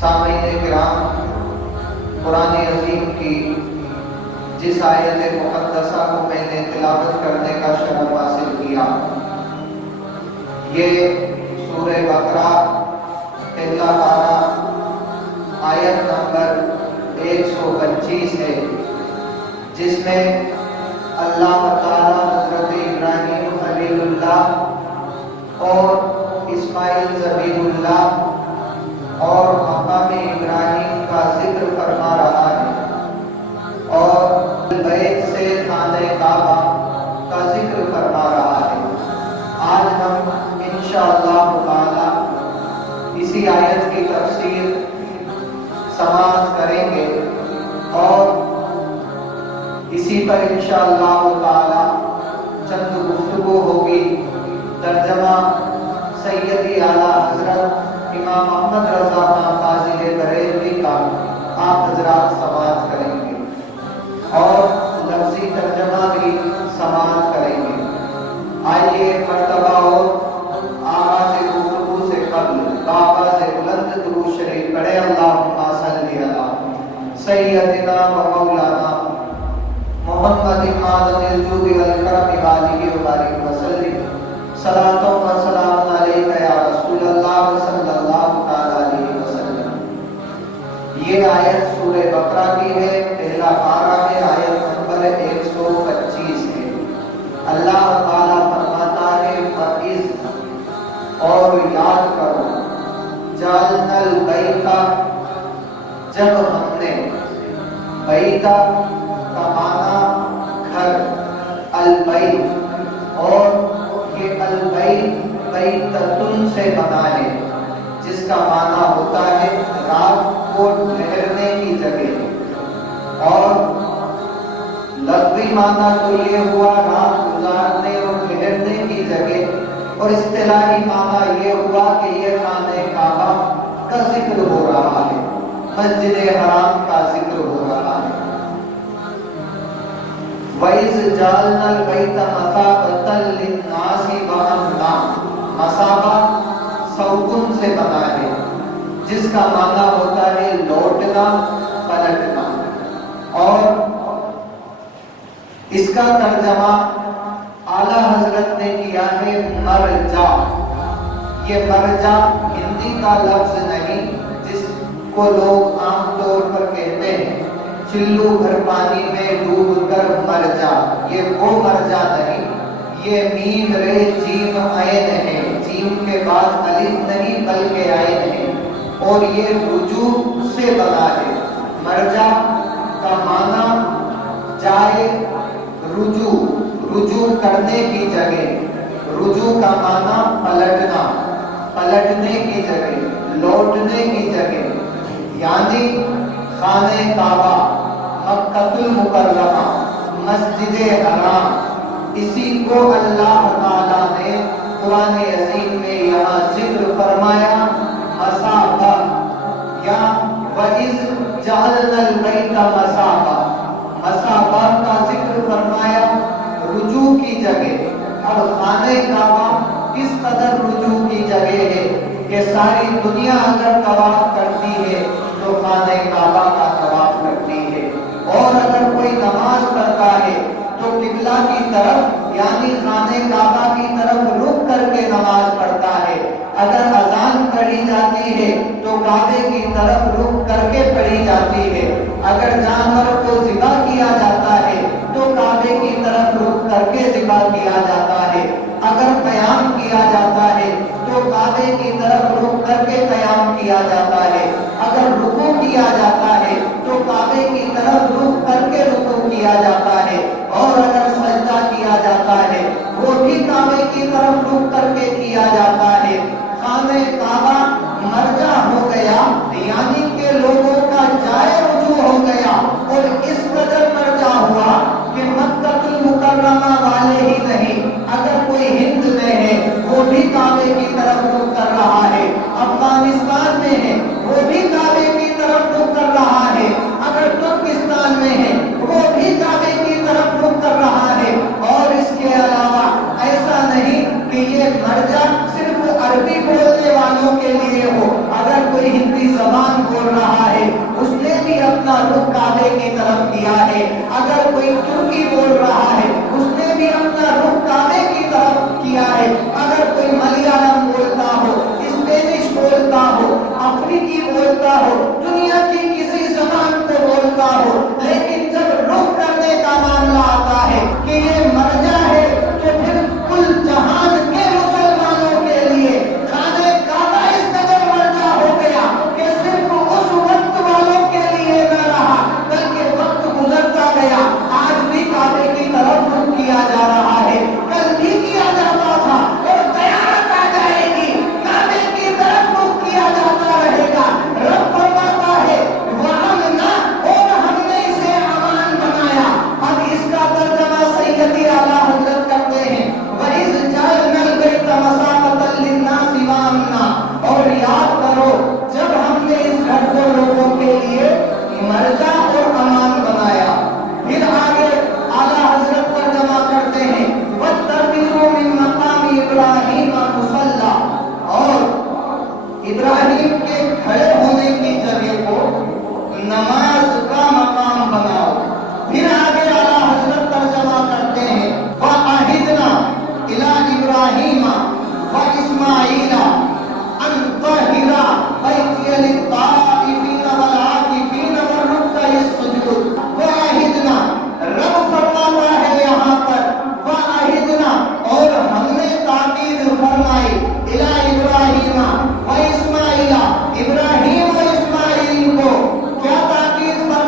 سامعین کرام، قرآن عظیم کی جس آیت مقدسہ کو میں نے تلاوت کرنے کا شرف حاصل کیا، یہ سورہ بقرہ پہلا پارہ آیت نمبر 125 ہے، جس میں اللہ تعالیٰ حضرت ابراہیم خلیل اللہ اور اسماعیل ذبیح اللہ اور مقام ابراہیم کا ذکر فرما رہا ہے اور بیت سے خانہ کعبہ کا ذکر فرما رہا ہے۔ آج ہم انشاءاللہ تعالی اسی آیت کی تفسیر سماعت کریں گے اور اسی پر انشاءاللہ تعالی چند گفتگو ہوگی۔ ترجمہ سیدی اعلیٰ حضرت امام محمد رضا خان فاضل بریلوی کا آپ حضرات سماعت کریں گے اور لفظی ترجمہ بھی سماعت کریں گے۔ آئیے ایک مرتبہ اور آغاز گفتگو سے قبل بآواز بلند درود شریف پڑھے، اللہم صلی علی سیدنا و مولانا محمد مادن الجود والکرم والہ وبارک وسلم، صلاۃ و سلام علیک یا رسول اللہ صلی اللہ علیہ وسلم۔ یہ آیت سورہ بقرہ کی ہے، پہلا پارہ ہے، آیت نمبر 125 ہے۔ اللہ تعالیٰ فرماتا ہے فَإِذْ اور یاد کرو، جَعَلْنَا الْبَيْتَ جب ہم نے، بیت کا معنی گھر، البیت اور یہ البیت بیتتن سے بنا ہے، جس کا معنی ہوتا ہے رات کو ٹھہرنے کی جگہ، اور لفظی معنی تو یہ ہوا رات گزارنے اور ٹھہرنے کی جگہ، اور اصطلاحی معنی یہ ہوا کہ یہ خانہ کعبہ کا ذکر ہو رہا ہے، مسجد حرام کا ذکر ہو رہا ہے۔ وَإِذْ جَعَلْنَا الْبَيْتَ مَثَابَةً لِلنَّاسِ وَأَمْنًا، مثابہ سوکن سے بنا ہے، جس کا معنی ہوتا ہے لوٹنا پلٹنا، اور اس کا ترجمہ اعلیٰ حضرت نے کیا ہے مرجع۔ یہ مرجع ہندی کا لفظ نہیں جس کو لوگ عام طور پر کہتے ہیں چلو بھر پانی میں ڈوب کر مر جا، یہ وہ مرجع نہیں، یہ میم رے جیم عین ہے، جیم کے بعد الف نہیں بلکہ عین ہے، اور یہ رجوع سے بنا ہے۔ مرجع کا معنی جائے رجوع، رجوع کرنے کی جگہ، رجوع کا معنی پلٹنا، پلٹنے کی جگہ، لوٹنے کی جگہ، یعنی خانہ کعبہ، مکہ المکرمہ، مسجد حرام، اسی کو اللہ تعالیٰ نے قرآن عظیم میں یہاں ذکر فرمایا مصابہ، یا وَإِذْ جَعَلْنَا الْبَيْتَ مَصَابَہ، مصابہ کا ذکر فرمایا رجوع کی جگہ۔ اب خانہ کعبہ کس قدر رجوع کی جگہ ہے کہ ساری دنیا اگر طواف کرتی ہے تو خانہ کعبہ کا طواف کرتی ہے، اور اگر کوئی نماز پڑھتا ہے تو قبلہ کی طرف یعنی خانہ کعبہ کی طرف رک کر کے نماز پڑھتا ہے، اگر اذان پڑھی جاتی ہے تو کعبے کی طرف رک کر کے پڑھی جاتی ہے، اگر جانور کو ذبح کیا جاتا ہے تو کعبے کی طرف رک کر کے ذبح کیا جاتا ہے، اگر قیام کیا جاتا ہے تو کعبے کی طرف رک کر کے قیام کیا جاتا ہے، اگر رکوع کیا جاتا ہے تو کعبے کی طرف رک کر کے رکوع کیا جاتا ہے، اور اگر سجدہ کیا جاتا ہے وہ بھی کعبے کی طرف رک کر کے کیا جاتا ہے۔ خانہ کعبہ مرجع ہو گیا، یعنی کہ لوگوں کا جائے رجوع ہو گیا، اور اس قدر مرجع ہوا کہ مکہ المکرمہ والے ہی نہیں، اگر کوئی ہند میں ہے وہ بھی کعبے کی طرف رک کر رہا ہے، افغانستان میں ہے وہ بھی کعبے کی طرف رک کر رہا ہے، اگر ترکستان میں ہے وہ بھی کعبے کی طرف رک کر رہا ہے، اور اس کے علاوہ ایسا نہیں کہ یہ مرجع صرف عربی بولنے والوں کے لیے ہو، کرتا ہو، دنیا کی کسی زبان کو بولتا ہو، لیکن جب رخ کرنے کا معاملہ آتا ہے کہ یہ مرجع ہے، تو پھر کل جہان کے مسلمانوں کے لیے خانہ کعبہ اس قدر مرجع ہو گیا کہ صرف اس وقت والوں کے لیے نہ رہا، بلکہ وقت گزرتا گیا، آج بھی کعبے کی طرف رخ کیا جا رہا ہے، کل بھی کیا جاتا تھا، اور قیامت آ جائے گی کعبے کی طرف رخ کیا جاتا رہے گا۔ رب فرماتا ہے وَأَمْنَا، اور ہم نے اسے امان بنایا۔ اب اس کا ترجمہ سیدی اعلیٰ حضرت کرتے ہیں وَإِذْ جَعَلْنَا الْبَيْتَ مَثَابَةً لِلنَّاسِ وَأَمْنًا، اور یاد کرو جب ہم نے اس گھر کو لوگوں کے لیے مرجع اور امان بنایا۔ پھر آگے اعلیٰ حضرت ترجمہ کرتے ہیں وَاتَّخِذُوا مِن مَّقَامِ إِبْرَاهِيمَ مُصَلًّى، اور ابراہیم کے کھڑے ہونے کی جگہ کو نماز کا مقام بناؤ۔ پھر آگے اعلیٰ حضرت ترجمہ کرتے ہیں وَعَهِدْنَا إِلَىٰ إِبْرَاهِيمَ وَإِسْمَاعِيلَ أَن طَهِّرَا بَيْتِيَ لِلطَّائِفِينَ وَالْعَاكِفِينَ وَالرُّكَّعِ السُّجُودِ۔ وَعَهِدْنَا، رب فرماتا ہے یہاں پر وَعَهِدْنَا، اور ہم نے تاکید فرمائی إِلَىٰ إِبْرَاهِيمَ وَإِسْمَاعِيلَ، ابراہیم و اسماعیل کو کیا تاکید فرمائی؟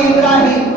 ابراہیم